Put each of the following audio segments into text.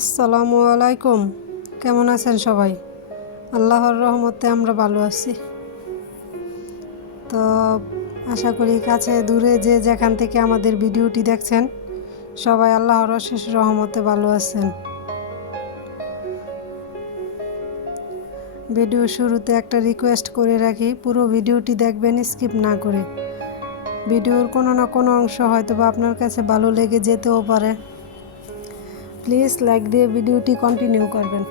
আসসালামু আলাইকুম। কেমন আছেন সবাই? আল্লাহর রহমতে আমরা ভালো আছি। তো আশা করি কাছে দূরে যে যেখান থেকে আমাদের ভিডিওটি দেখছেন, সবাই আল্লাহর অশেষ রহমতে ভালো আছেন। ভিডিও শুরুতে একটা রিকোয়েস্ট করে রাখি, পুরো ভিডিওটি দেখবেন স্কিপ না করে। ভিডিওর কোনো না কোনো অংশ হয়তো বা আপনার কাছে ভালো লেগে যেতেও পারে। প্লিজ লাইক দিয়ে ভিডিওটি কন্টিনিউ করবেন।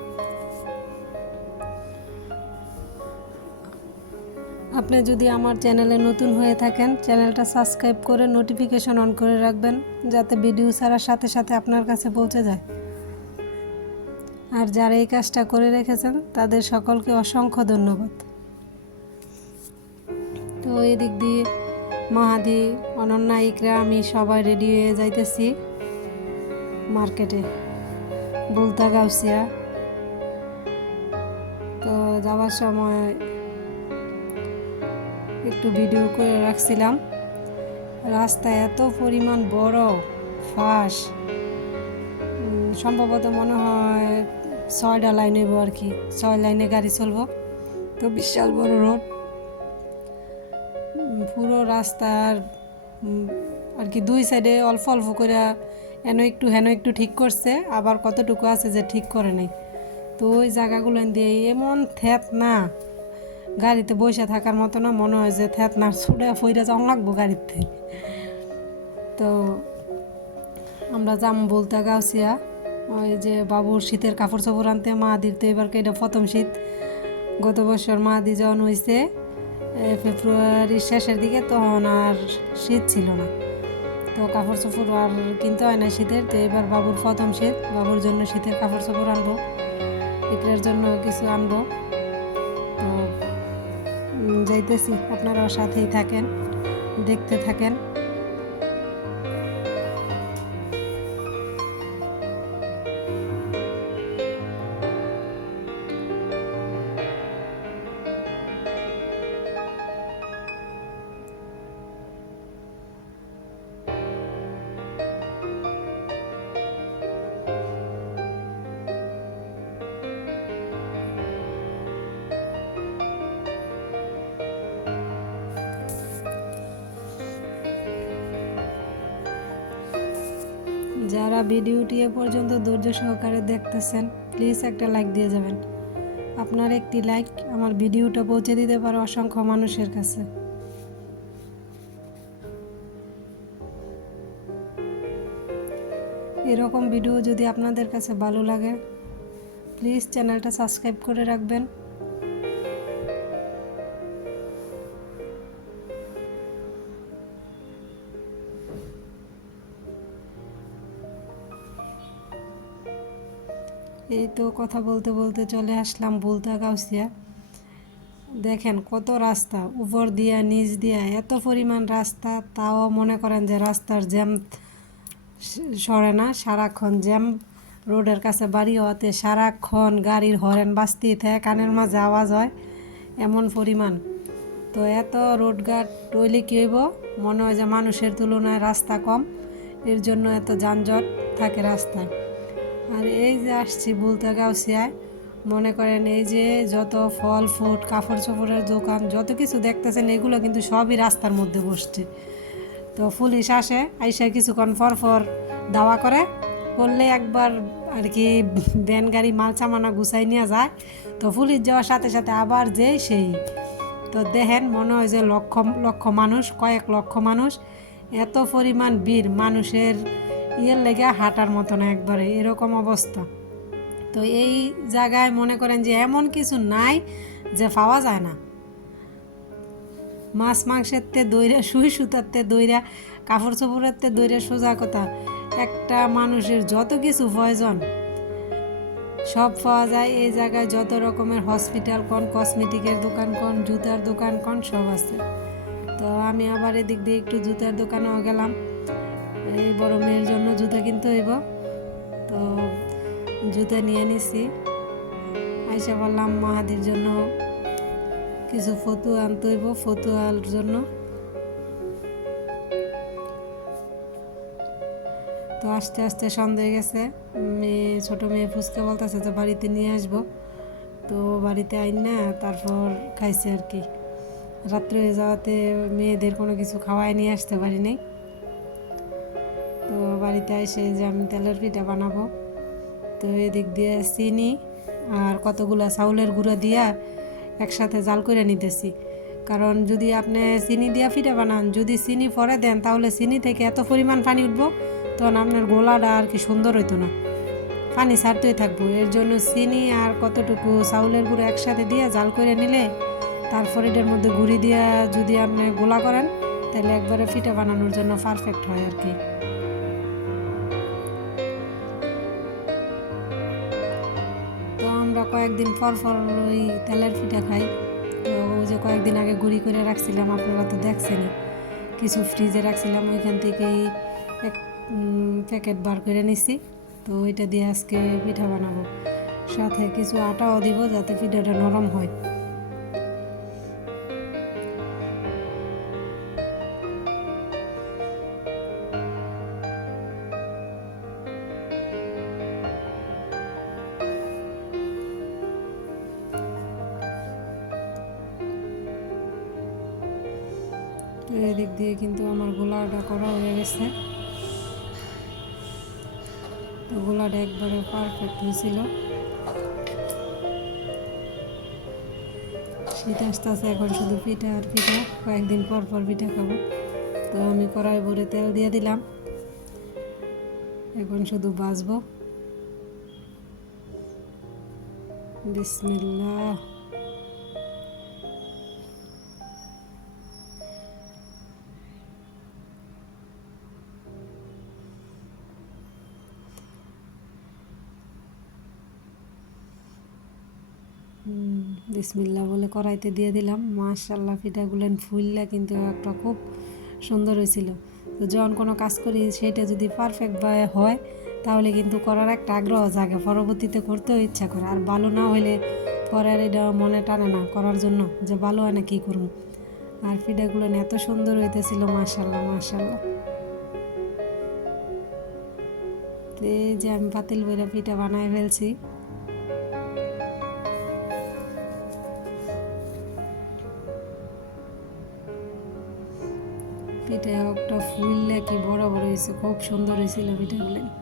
আপনি যদি আমার চ্যানেলে নতুন হয়ে থাকেন, চ্যানেলটা সাবস্ক্রাইব করে নোটিফিকেশন অন করে রাখবেন, যাতে ভিডিও ছাড়ার সাথে সাথে আপনার কাছে পৌঁছে যায়। আর যারা এই কাজটা করে রেখেছেন, তাদের সকলকে অসংখ্য ধন্যবাদ। তো এই দিক দিয়ে মাহাদি, অনন্যা ইকরা আমি সবাই রেডি হয়ে যাইতেছি। মার্কেটে বুলতা গাউসিয়া তো যাওয়ার সময় একটু ভিডিও করে রাখছিলাম। রাস্তা এত পরিমাণ বড় ফাঁস সম্ভবত মনে হয় ছয়টা লাইন হইব আর কি, ছয় লাইনে গাড়ি চলবো। তো বিশাল বড় রোড। পুরো রাস্তার আর কি দুই সাইডে অল্প অল্প করে হেন একটু হেন একটু ঠিক করছে, আবার কতটুকু আছে যে ঠিক করে নাই। তো ওই জায়গাগুলো দিয়ে এমন থ্যাত না, গাড়িতে বসে থাকার মতো না, মনে হয় যে থ্যাত না, ছুটে ফইরা যাওয়া লাগবো গাড়িতে। তো আমরা যাম বলতে গাউছিয়া, ওই যে বাবুর শীতের কাপড় চোপড় আনতে মা মাহাদির তো এবার এটা প্রথম শীত। গত বছর মাহাদি যখন হয়েছে ফেব্রুয়ারির শেষের দিকে তখন আর শীত ছিল না। তো কাপড় চোপড় আর কিনতে হয় না শীতের, তো এবার বাবুর প্রথম শীত, বাবুর জন্য শীতের কাপড় চোপড় আনব ইকরার জন্য কিছু আনব। তো যাইতেছি, আপনারাও সাথেই থাকেন, দেখতে থাকেন। যারা ভিডিওটি এ পর্যন্ত ধৈর্য সহকারে দেখতেছেন প্লিজ একটা লাইক দিয়ে যাবেন। আপনার একটি লাইক আমার ভিডিওটা পৌঁছে দিতে পারে অসংখ্য মানুষের কাছে। এরকম ভিডিও যদি আপনাদের কাছে ভালো লাগে প্লিজ চ্যানেলটা সাবস্ক্রাইব করে রাখবেন। এই তো কথা বলতে বলতে চলে আসলাম বুলতা গাউসিয়া দেখেন কত রাস্তা, উপর দিয়া, নিচ দিয়া, এত পরিমাণ রাস্তা, তাও মনে করেন যে রাস্তার জ্যাম সরে না, সারাক্ষণ জ্যাম, রোডের কাছে বাড়ি হওয়াতে সারাক্ষণ গাড়ির হরেন বাজতেই থাকে, কানের মাঝে আওয়াজ হয়, এমন পরিমাণ। তো এত রোডঘাট টইলে কী হইব? মনে হয় যে মানুষের তুলনায় রাস্তা কম, এর জন্য এত যানজট থাকে রাস্তায়। আর এই যে আসছি বলতে গাউসিয়ায় মনে করেন এই যে যত ফল ফুট কাপড় চোপড়ের দোকান, যত কিছু দেখতেছেন, এগুলো কিন্তু সবই রাস্তার মধ্যে বসছে। তো পুলিশ আসে, আইসা কিছুক্ষণ পর পর দাওয়া করে করলে একবার আর কি ভ্যান, গাড়ি, মাল চামানা গুছাই নিয়ে যায়। তো পুলিশ যাওয়ার সাথে সাথে আবার যেই সেই, তো দেখেন মনে হয় যে লক্ষ লক্ষ মানুষ, কয়েক লক্ষ মানুষ, এত পরিমাণ বীর মানুষের ইয়ের লেগে হাঁটার মতো না একবারে, এরকম অবস্থা। তো এই জায়গায় মনে করেন যে এমন কিছু নাই যে পাওয়া যায় না। মাছ মাংসের তে দইরা, সুই সুতার তে দইরা কাপড় চোপড়ের তে দইরা সোজা কথা, একটা মানুষের যত কিছু প্রয়োজন, সব পাওয়া যায়। এই জায়গায় যত রকমের হসপিটাল, কোন কসমেটিকের দোকান, কোন জুতার দোকান, কোন সব আছে। তো আমি আবার এদিক দিয়ে একটু জুতার দোকানেও গেলাম। এই বড় মেয়ের জন্য জুতা কিনতে হইব। তো জুতা নিয়ে নিছি। আইসা বললাম মাহাদির জন্য কিছু ফতু আনতে হইব, ফতুয়ার জন্য। তো আস্তে আস্তে সন্ধ্যা হয়ে গেছে। মেয়ে, ছোটো মেয়ে ফুচকা বলতেছে যে, বাড়িতে নিয়ে আসব। তো বাড়িতে আইন না, তারপর খাইছে আর কি। রাত্রে যাওয়াতে মেয়েদের কোনো কিছু খাওয়াই নিয়ে আসতে পারি নাই। বাড়িতে এসে যে আমি তেলের পিঠা বানাবো। তো এদিক দিয়ে চিনি আর কতগুলো চাউলের গুঁড়ো দিয়া একসাথে জাল করে নিতেছি। কারণ যদি আপনি চিনি দিয়া পিঠা বানান, যদি চিনি পরে দেন, তাহলে চিনি থেকে এত পরিমাণ পানি উঠবো, তখন আপনার গোলাটা আর কি সুন্দর হইতো না। পানি ছাড়তেই থাকব। এর জন্য চিনি আর কতটুকু চাউলের গুঁড়ো একসাথে দিয়ে জাল করে নিলে, তারপর এটার মধ্যে গুঁড়ি দিয়া যদি আপনি গোলা করেন, তাহলে একবারে পিঠা বানানোর জন্য পারফেক্ট হয় আর কি। কয়েকদিন পর পর ওই তেলের পিঠা খাই। তো ওই যে কয়েকদিন আগে গুঁড়ি করে রাখছিলাম, আপনারা তো দেখছেনই। কিছু ফ্রিজে রাখছিলাম, ওইখান থেকেই এক প্যাকেট বার করে নিছি। তো ওইটা দিয়ে আজকে পিঠা বানাবো। সাথে কিছু আটাও দিব যাতে পিঠাটা নরম হয়। এদিক দিয়ে কিন্তু আমার গোলাটা করা হয়ে গেছে। তো গোলাটা একবারে পারফেক্ট হয়েছিল। শীত আসতে আসতে এখন শুধু পিঠা আর পিঠা। কয়েকদিন পর পর পিঠা খাব। তো আমি কড়াই ভরে তেল দিয়ে দিলাম। এখন শুধু বাজবো। বিসমিল্লাহ। হুম, বিসমিল্লাহ বলে কড়াইতে দিয়ে দিলাম। মাশাল্লাহ পিঠাগুলো ফুললা কিন্তু একটা খুব সুন্দর হয়েছিল। তো যখন কোনো কাজ করি সেটা যদি পারফেক্ট হয় তাহলে কিন্তু করার একটা আগ্রহ জাগে। পরবর্তীতে করতেও ইচ্ছা করে। আর ভালো না হইলে পরে এটা মনে টানে না করার জন্য যে ভালো হয় না কী করব। আর পিঠাগুলো এত সুন্দর হইতেছিল মাশাল্লাহ মাশাল্লাহ তো এই যে আমি পাতিল বইরা পিঠা বানায় ফেলছি। পিঠা একটা ফুললে কি বড় বড় হয়েছে খুব সুন্দর হয়েছিল পিঠাগুলো